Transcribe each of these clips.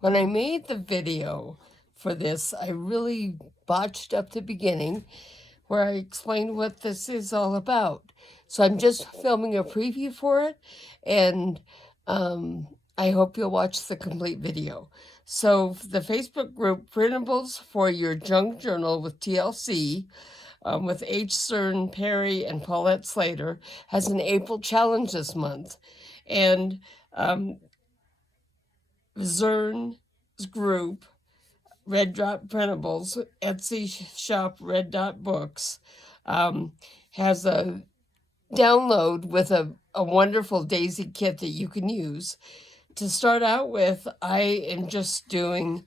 When I made the video for this, I really botched up the beginning where I explained what this is all about. So I'm just filming a preview for it, and I hope you'll watch the complete video. So the Facebook group Printables for Your Junk Journal with TLC, with H. Cern Perry and Paulette Slater, has an April challenge this month. And Zern's group, Red Dot Printables, Etsy shop Red Dot Books, has a download with a wonderful daisy kit that you can use. To start out with, I am just doing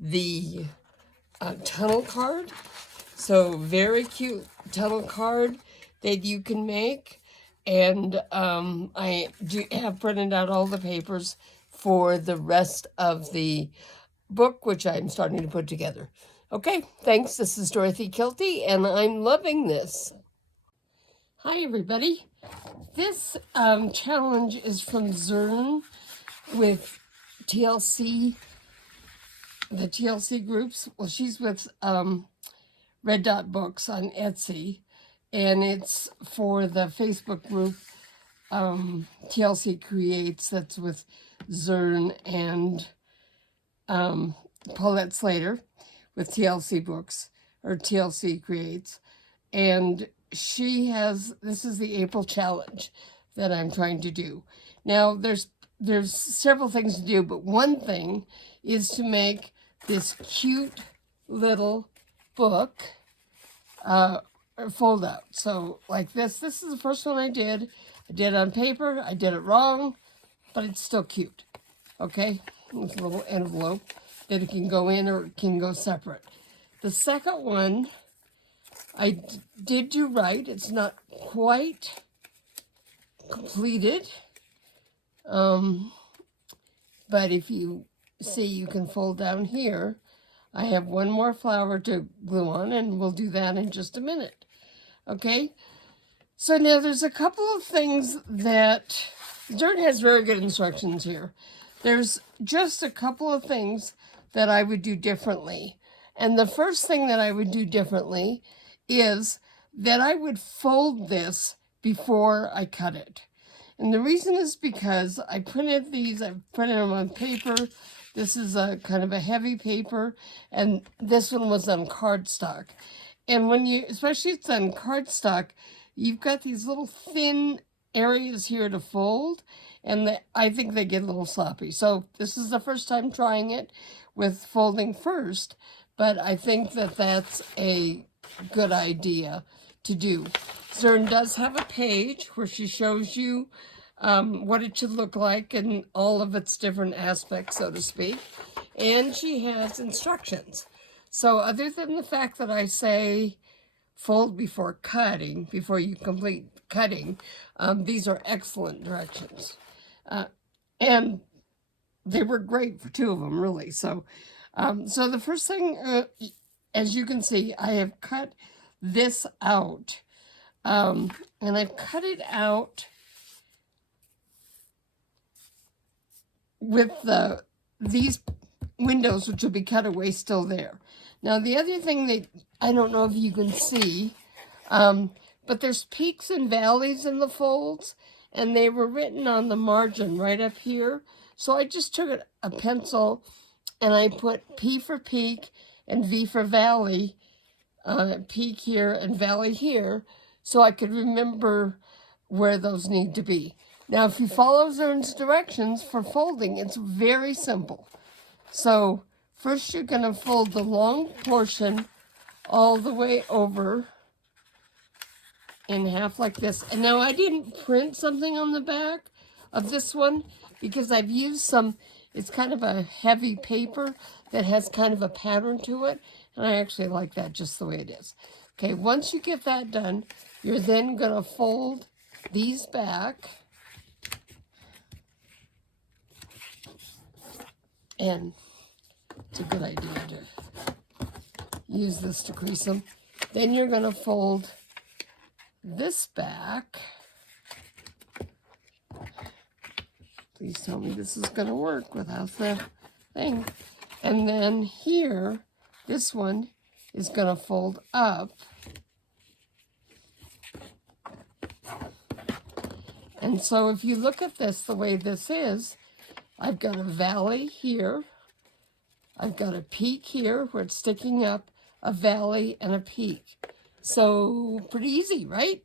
the tunnel card. So very cute tunnel card that you can make. And I have printed out all the papers for the rest of the book, which I'm starting to put together. Okay, thanks. This is Dorothy Kilty, and I'm loving this. Hi, everybody. This challenge is from Zern with TLC, the TLC groups. Well, she's with Red Dot Books on Etsy, and it's for the Facebook group TLC Creates, that's with Zern and Paulette Slater with TLC Books, or TLC Creates. And she has, this is the April challenge that I'm trying to do. Now, there's several things to do, but one thing is to make this cute little book fold out. So like this is the first one I did. I did it on paper. I did it wrong, but it's still cute. Okay, with a little envelope that it can go in or it can go separate. The second one I did do right. It's not quite completed. But if you see, you can fold down here. I have one more flower to glue on, and we'll do that in just a minute. Okay? So now there's a couple of things that Zern has very good instructions here. There's just a couple of things that I would do differently. And the first thing that I would do differently is that I would fold this before I cut it. And the reason is because I printed these, I printed them on paper. This is a kind of a heavy paper, and this one was on cardstock. And when you, especially it's on cardstock, you've got these little thin areas here to fold, and I think they get a little sloppy. So this is the first time trying it with folding first, but I think that that's a good idea to do. Zern does have a page where she shows you what it should look like and all of its different aspects, so to speak. And she has instructions. So other than the fact that I say fold before cutting, before you complete cutting, these are excellent directions. And they were great for two of them, really. So, so the first thing, as you can see, I have cut this out. And I've cut it out with these windows, which will be cut away, still there. Now, the other thing that I don't know if you can see, but there's peaks and valleys in the folds, and they were written on the margin right up here. So I just took a pencil and I put P for peak and V for valley, peak here and valley here, so I could remember where those need to be. Now, if you follow Zern's directions for folding, it's very simple. So first you're going to fold the long portion all the way over in half like this. And now I didn't print something on the back of this one because I've used some, it's kind of a heavy paper that has kind of a pattern to it. And I actually like that just the way it is. Okay, once you get that done, you're then going to fold these back. And it's a good idea to use this to crease them. Then you're going to fold this back. Please tell me this is going to work without the thing. And then here, this one is going to fold up. And so if you look at this the way this is, I've got a valley here. I've got a peak here where it's sticking up, a valley and a peak. So pretty easy, right?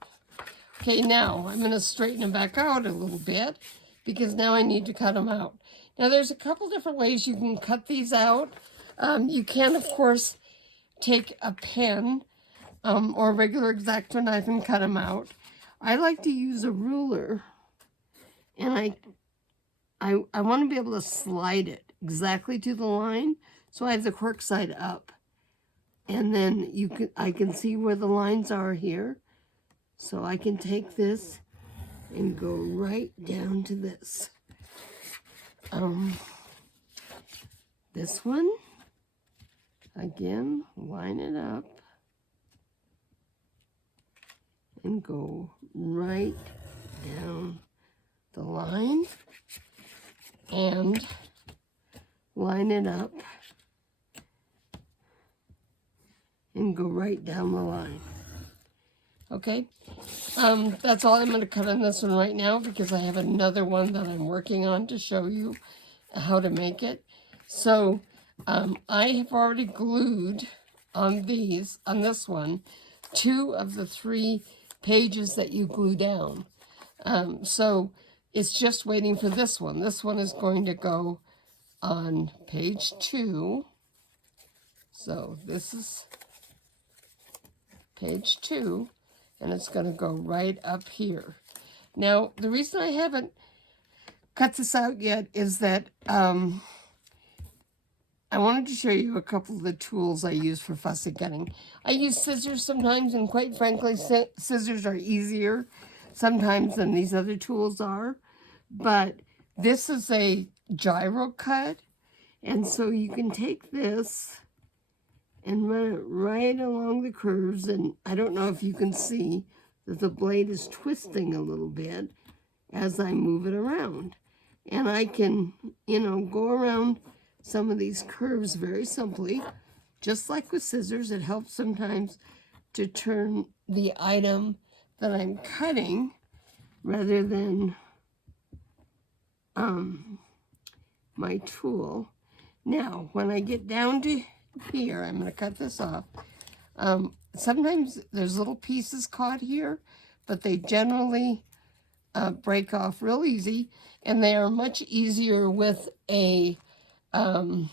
Okay, now I'm going to straighten them back out a little bit because now I need to cut them out. Now there's a couple different ways you can cut these out. You can, of course, take a pen or a regular X-Acto knife and cut them out. I like to use a ruler, and I want to be able to slide it exactly to the line, so I have the cork side up. And then I can see where the lines are here. So I can take this and go right down to this. This one, again, line it up and go right down the line and line it up and go right down the line. Okay, that's all I'm going to cut on this one right now because I have another one that I'm working on to show you how to make it. So I have already glued on this one, 2 of the 3 pages that you glue down. So it's just waiting for this one. This one is going to go on page 2. So this is page 2. And it's going to go right up here. Now, the reason I haven't cut this out yet is that I wanted to show you a couple of the tools I use for fussy cutting. I use scissors sometimes, and quite frankly, scissors are easier sometimes than these other tools are. But this is a gyro cut, and so you can take this and run it right along the curves, and I don't know if you can see that the blade is twisting a little bit as I move it around. And I can, go around some of these curves very simply, just like with scissors. It helps sometimes to turn the item that I'm cutting rather than my tool. Now, when I get down to here, I'm going to cut this off. Sometimes there's little pieces caught here, but they generally break off real easy, and they are much easier with on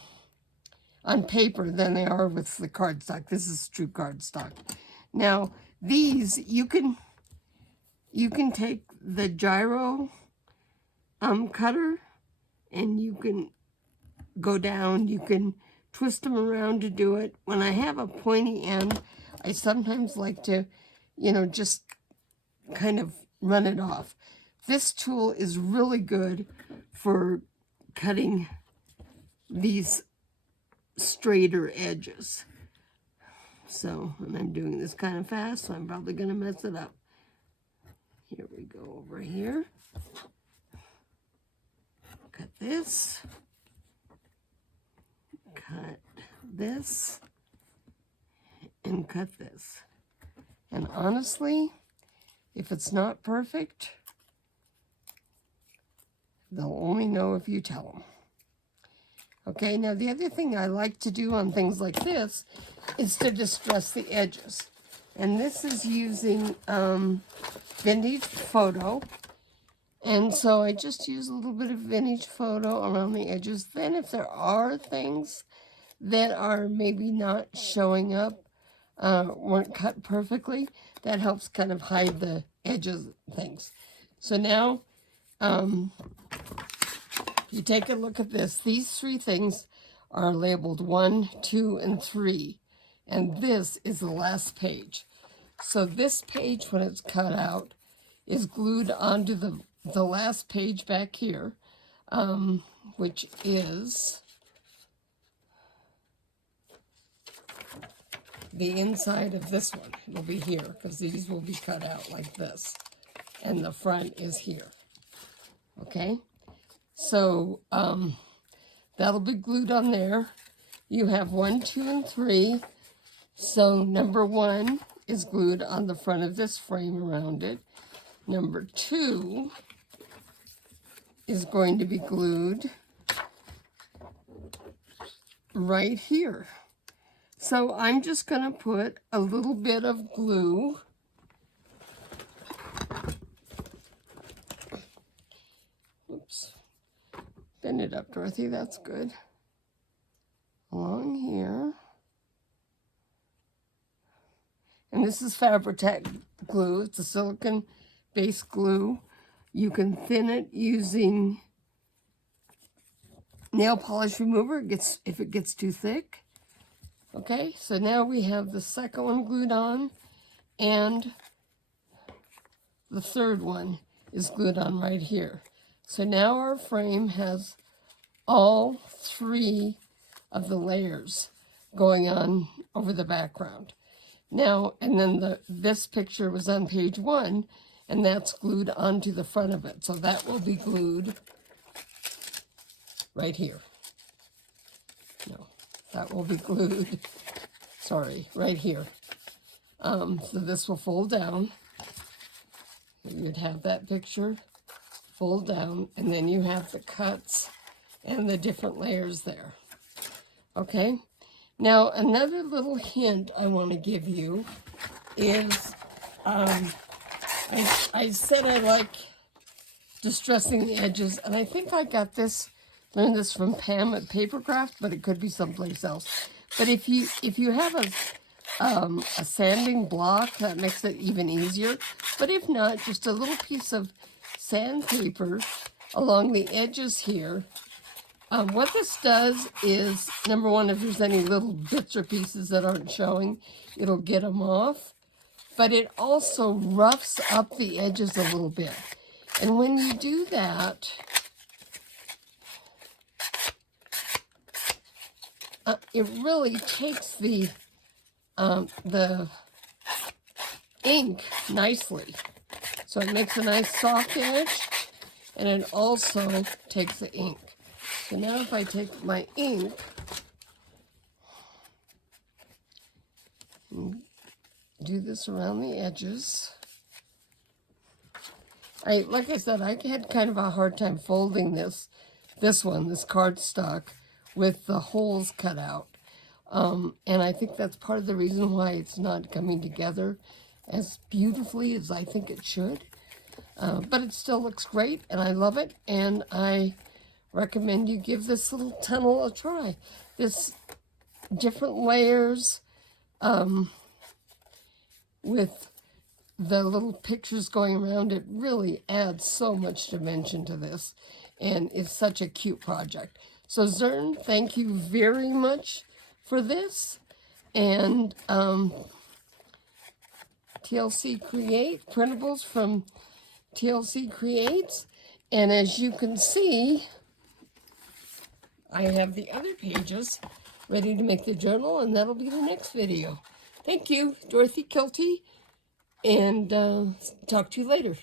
paper than they are with the cardstock. This is true cardstock. Now, these, you can take the gyro cutter, and you can go down, you can twist them around to do it. When I have a pointy end, I sometimes like to, just kind of run it off. This tool is really good for cutting these straighter edges. So, and I'm doing this kind of fast, so I'm probably going to mess it up. Here we go over here. Cut this. Cut this and cut this. And honestly, if it's not perfect, they'll only know if you tell them. Okay, now the other thing I like to do on things like this is to distress the edges. And this is using vintage photo. And so I just use a little bit of vintage photo around the edges. Then if there are things that are maybe not showing up, weren't cut perfectly, that helps kind of hide the edges of things. So now, you take a look at this. These 3 things are labeled 1, 2, and 3. And this is the last page. So this page, when it's cut out, is glued onto the last page back here, which is the inside of this one. It'll be here because these will be cut out like this. And the front is here. Okay? So That'll be glued on there. You have 1, 2, and 3. So number 1 is glued on the front of this frame around it. Number 2 is going to be glued right here. So I'm just going to put a little bit of glue oops, bend it up, Dorothy, that's good, along here. And this is Fabri-Tac glue. It's a silicone-based glue. You can thin it using nail polish remover if it gets too thick. Okay, so now we have the second one glued on, and the third one is glued on right here. So now our frame has all 3 of the layers going on over the background. Now, and then this picture was on page 1, and that's glued onto the front of it. So that will be glued right here. No, that will be glued, sorry, right here. So this will fold down. You'd have that picture fold down, and then you have the cuts and the different layers there. Okay? Now, another little hint I want to give you is, I said I like distressing the edges, and I think I learned this from Pam at Papercraft, but it could be someplace else. But if you have a sanding block, that makes it even easier. But if not, just a little piece of sandpaper along the edges here. What this does is, number 1, if there's any little bits or pieces that aren't showing, it'll get them off. But it also roughs up the edges a little bit. And when you do that, it really takes the ink nicely. So it makes a nice soft edge, and it also takes the ink. So now if I take my ink and do this around the edges, like I said, I had kind of a hard time folding this cardstock with the holes cut out. And I think that's part of the reason why it's not coming together as beautifully as I think it should. But it still looks great, and I love it, and I recommend you give this little tunnel a try. This different layers with the little pictures going around it really adds so much dimension to this, and it's such a cute project. So Zern, thank you very much for this, and TLC Create, printables from TLC Creates, and as you can see, I have the other pages ready to make the journal, and that'll be the next video. Thank you, Dorothy Kilty, and talk to you later.